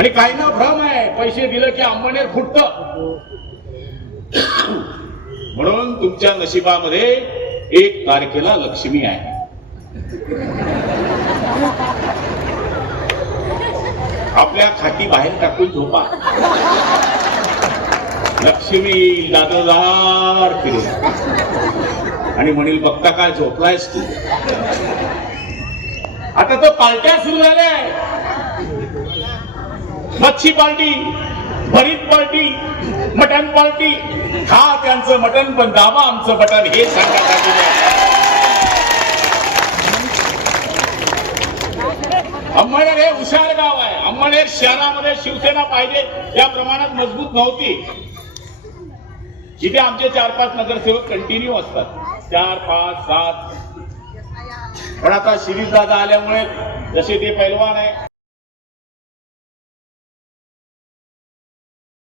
आणि काही ना भ्रम आहे. पैसे दिलं की अंबनेर फुटत. म्हणून तुमच्या नशिबामध्ये एक तारखेला लक्ष्मी आहे. आपल्या खाती बाहेर टाकून झोपा. लक्ष्मी दादोदार फिरे आणि म्हणेल बघता काय झोपलायस तू? आता तो पालट्या सुरू झाल्या. मच्छी पार्टी भरीत पार्टी मटन पार्टी. हा त्यांचं मटन पण दावा आमचं मटण हे सांगण्यासाठी अंमळनेर हे हुशार गाव आहे. अंमळनेर शहरामध्ये शिवसेना पाहिजे या प्रमाणात मजबूत नव्हती. इथे आमचे चार पाच नगरसेवक कंटिन्यू असतात. चार पाच सात. पण आता शिरीष दादा आल्यामुळे जसे ते पैलवान आहे